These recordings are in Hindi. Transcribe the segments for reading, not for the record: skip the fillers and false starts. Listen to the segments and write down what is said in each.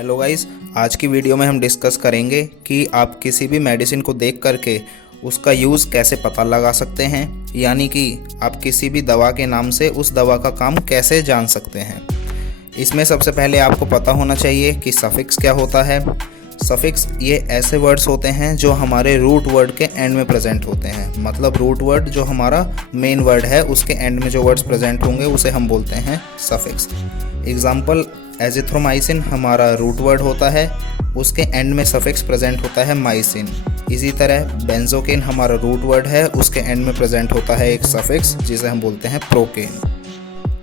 हेलो गाइस, आज की वीडियो में हम डिस्कस करेंगे कि आप किसी भी मेडिसिन को देख करके उसका यूज़ कैसे पता लगा सकते हैं, यानी कि आप किसी भी दवा के नाम से उस दवा का काम कैसे जान सकते हैं। इसमें सबसे पहले आपको पता होना चाहिए कि सफिक्स क्या होता है। सफिक्स ये ऐसे वर्ड्स होते हैं जो हमारे रूट वर्ड के एंड में प्रेजेंट होते हैं। मतलब रूट वर्ड जो हमारा मेन वर्ड है उसके एंड में जो वर्ड्स प्रेजेंट होंगे उसे हम बोलते हैं सफिक्स। एग्जाम्पल, एजिथ्रोमाइसिन हमारा रूट वर्ड होता है, उसके एंड में सफिक्स प्रेजेंट होता है माइसिन। इसी तरह बेंजोकेन हमारा रूट वर्ड है, उसके एंड में प्रेजेंट होता है एक सफिक्स जिसे हम बोलते हैं प्रोकेन।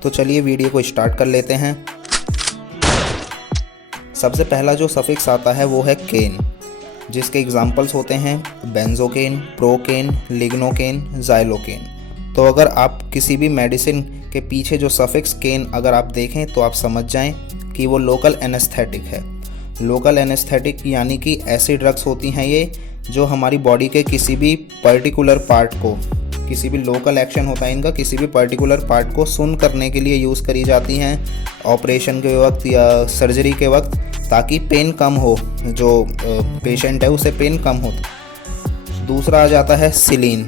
तो चलिए वीडियो को स्टार्ट कर लेते हैं। सबसे पहला जो सफिक्स आता है वो है केन, जिसके एग्जाम्पल्स होते हैं बेंजोकेन, प्रोकेन, लिग्नोकेन, जाइलोकेन। तो अगर आप किसी भी मेडिसिन के पीछे जो सफिक्स केन अगर आप देखें तो आप समझ जाएं कि वो लोकल एनेस्थेटिक है। लोकल एनेस्थेटिक यानी कि ऐसी ड्रग्स होती हैं ये जो हमारी बॉडी के किसी भी पर्टिकुलर पार्ट को, किसी भी लोकल एक्शन होता है इनका, किसी भी पर्टिकुलर पार्ट को सुन करने के लिए यूज़ करी जाती हैं ऑपरेशन के वक्त या सर्जरी के वक्त, ताकि पेन कम हो, जो पेशेंट है उसे पेन कम हो। दूसरा आ जाता है सिलीन।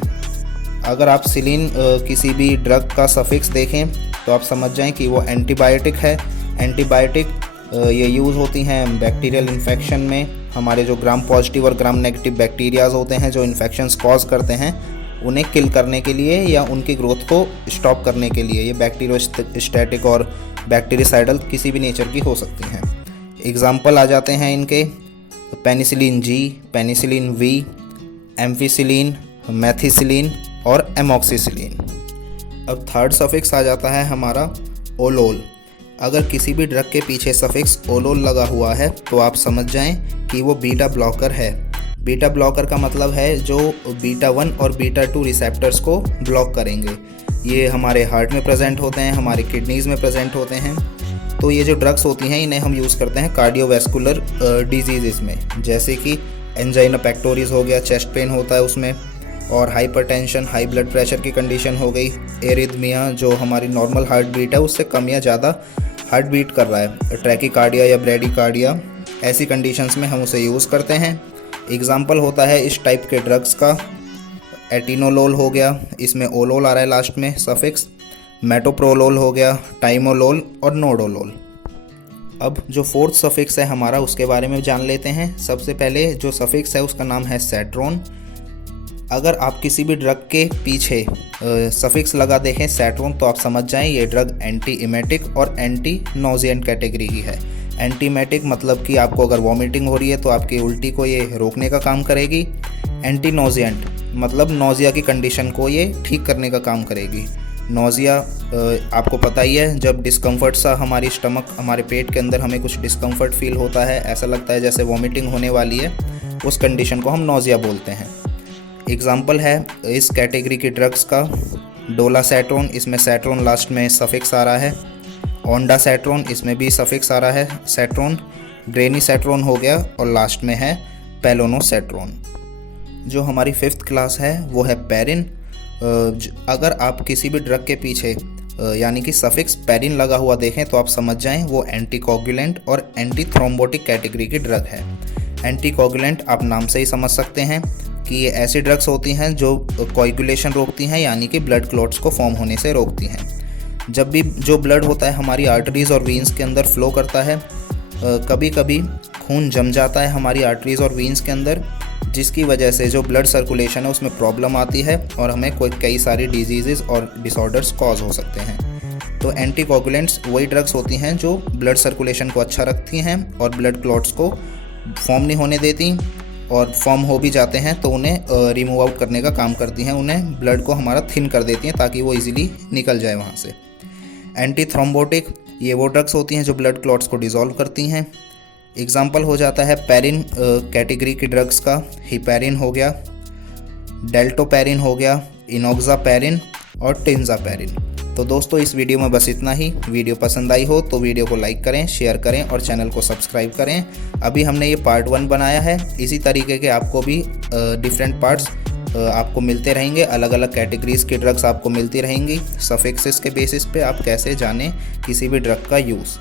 अगर आप सिलीन किसी भी ड्रग का सफिक्स देखें तो आप समझ जाएं कि वो एंटीबायोटिक है। एंटीबायोटिक ये यूज़ होती हैं बैक्टीरियल इन्फेक्शन में। हमारे जो ग्राम पॉजिटिव और ग्राम नेगेटिव बैक्टीरियाज होते हैं जो इन्फेक्शंस कॉज करते हैं, उन्हें किल करने के लिए या उनकी ग्रोथ को स्टॉप करने के लिए। ये बैक्टीरियोस्टैटिक और बैक्टीरिसाइडल किसी भी नेचर की हो सकती हैं। एग्जाम्पल आ जाते हैं इनके penicillin G, penicillin V, ampicillin, methicillin और एमॉक्सिसिलिन। अब थर्ड सफिक्स आ जाता है हमारा ओलोल। अगर किसी भी ड्रग के पीछे सफिक्स ओलोल लगा हुआ है तो आप समझ जाएं कि वो बीटा ब्लॉकर है। बीटा ब्लॉकर का मतलब है जो बीटा 1 और बीटा 2 रिसेप्टर्स को ब्लॉक करेंगे। ये हमारे हार्ट में प्रेजेंट होते हैं, हमारे किडनीज़ में प्रेजेंट होते हैं। तो ये जो ड्रग्स होती हैं इन्हें हम यूज़ करते हैं कार्डियोवैस्कुलर डिजीज़ में, जैसे कि एंजाइना पेक्टोरिस हो गया, चेस्ट पेन होता है उसमें, और हाइपरटेंशन, हाई ब्लड प्रेशर की कंडीशन हो गई, एरिथमिया जो हमारी नॉर्मल हार्ट बीट है उससे कम या ज़्यादा हार्ट बीट कर रहा है, ट्रैकीकार्डिया या ब्रेडीकार्डिया, ऐसी कंडीशंस में हम उसे यूज़ करते हैं। एग्जाम्पल होता है इस टाइप के ड्रग्स का एटिनोलोल हो गया, इसमें ओलोल आ रहा है लास्ट में सफिक्स, मेटोप्रोलोल हो गया, टाइमोलोल और नोडोलोल। अब जो फोर्थ सफिक्स है हमारा उसके बारे में जान लेते हैं। सबसे पहले जो सफिक्स है उसका नाम है सेट्रोन। अगर आप किसी भी ड्रग के पीछे सफिक्स लगा देखें सेट्रोन तो आप समझ जाएं ये ड्रग एंटी इमेटिक और एंटी नोजिएंट कैटेगरी की है। एंटी इमेटिक मतलब कि आपको अगर वॉमिटिंग हो रही है तो आपकी उल्टी को ये रोकने का काम करेगी। एंटी नोजिएंट मतलब नोजिया की कंडीशन को ये ठीक करने का काम करेगी। नोजिया आपको पता ही है, जब डिस्कम्फर्ट सा हमारी स्टमक, हमारे पेट के अंदर हमें कुछ डिस्कम्फर्ट फील होता है, ऐसा लगता है जैसे वॉमिटिंग होने वाली है, उस कंडीशन को हम नोजिया बोलते हैं। एग्जाम्पल है इस कैटेगरी की ड्रग्स का डोलासेट्रोन, इसमें सेट्रोन लास्ट में सफिक्स आ रहा है, ओंडासेट्रोन इसमें भी सफिक्स आ रहा है सेट्रोन, ड्रेनीसेट्रोन हो गया और लास्ट में है पेलोनोसेट्रोन। जो हमारी फिफ्थ क्लास है वो है पेरिन। अगर आप किसी भी ड्रग के पीछे यानी कि सफिक्स पेरिन लगा हुआ देखें तो आप समझ जाएं वो एंटीकोगुलेंट और एंटी थ्रोम्बोटिक कैटेगरी की ड्रग है। एंटीकोगुलेंट आप नाम से ही समझ सकते हैं कि ये ऐसी ड्रग्स होती हैं जो कोएगुलेशन रोकती हैं, यानी कि ब्लड क्लॉट्स को फॉर्म होने से रोकती हैं। जब भी जो ब्लड होता है हमारी आर्टरीज़ और वीन्स के अंदर फ्लो करता है, कभी कभी खून जम जाता है हमारी आर्टरीज़ और वीन्स के अंदर, जिसकी वजह से जो ब्लड सर्कुलेशन है उसमें प्रॉब्लम आती है और हमें कई सारी डिजीज़ और डिसऑर्डर्स कॉज हो सकते हैं। तो एंटीकोगुलेंट्स वही ड्रग्स होती हैं जो ब्लड सर्कुलेशन को अच्छा रखती हैं और ब्लड क्लॉट्स को फॉर्म नहीं होने देती, और फॉर्म हो भी जाते हैं तो उन्हें रिमूव आउट करने का काम करती हैं, उन्हें ब्लड को हमारा थिन कर देती हैं ताकि वो इजीली निकल जाए वहाँ से। एंटी थ्रोम्बोटिक ये वो ड्रग्स होती हैं जो ब्लड क्लॉट्स को डिसॉल्व करती हैं। एग्जाम्पल हो जाता है पेरिन कैटेगरी की ड्रग्स का हिपैरिन हो गया, डेल्टोपेरिन हो गया, इनोक्सापेरिन और टिंजापेरिन। तो दोस्तों इस वीडियो में बस इतना ही। वीडियो पसंद आई हो तो वीडियो को लाइक करें, शेयर करें और चैनल को सब्सक्राइब करें। अभी हमने ये पार्ट 1 बनाया है, इसी तरीके के आपको भी डिफरेंट पार्ट्स आपको मिलते रहेंगे। अलग अलग कैटेगरीज़ की ड्रग्स आपको मिलती रहेंगी। सफिक्सेस के बेसिस पे आप कैसे जानें किसी भी ड्रग का यूज़।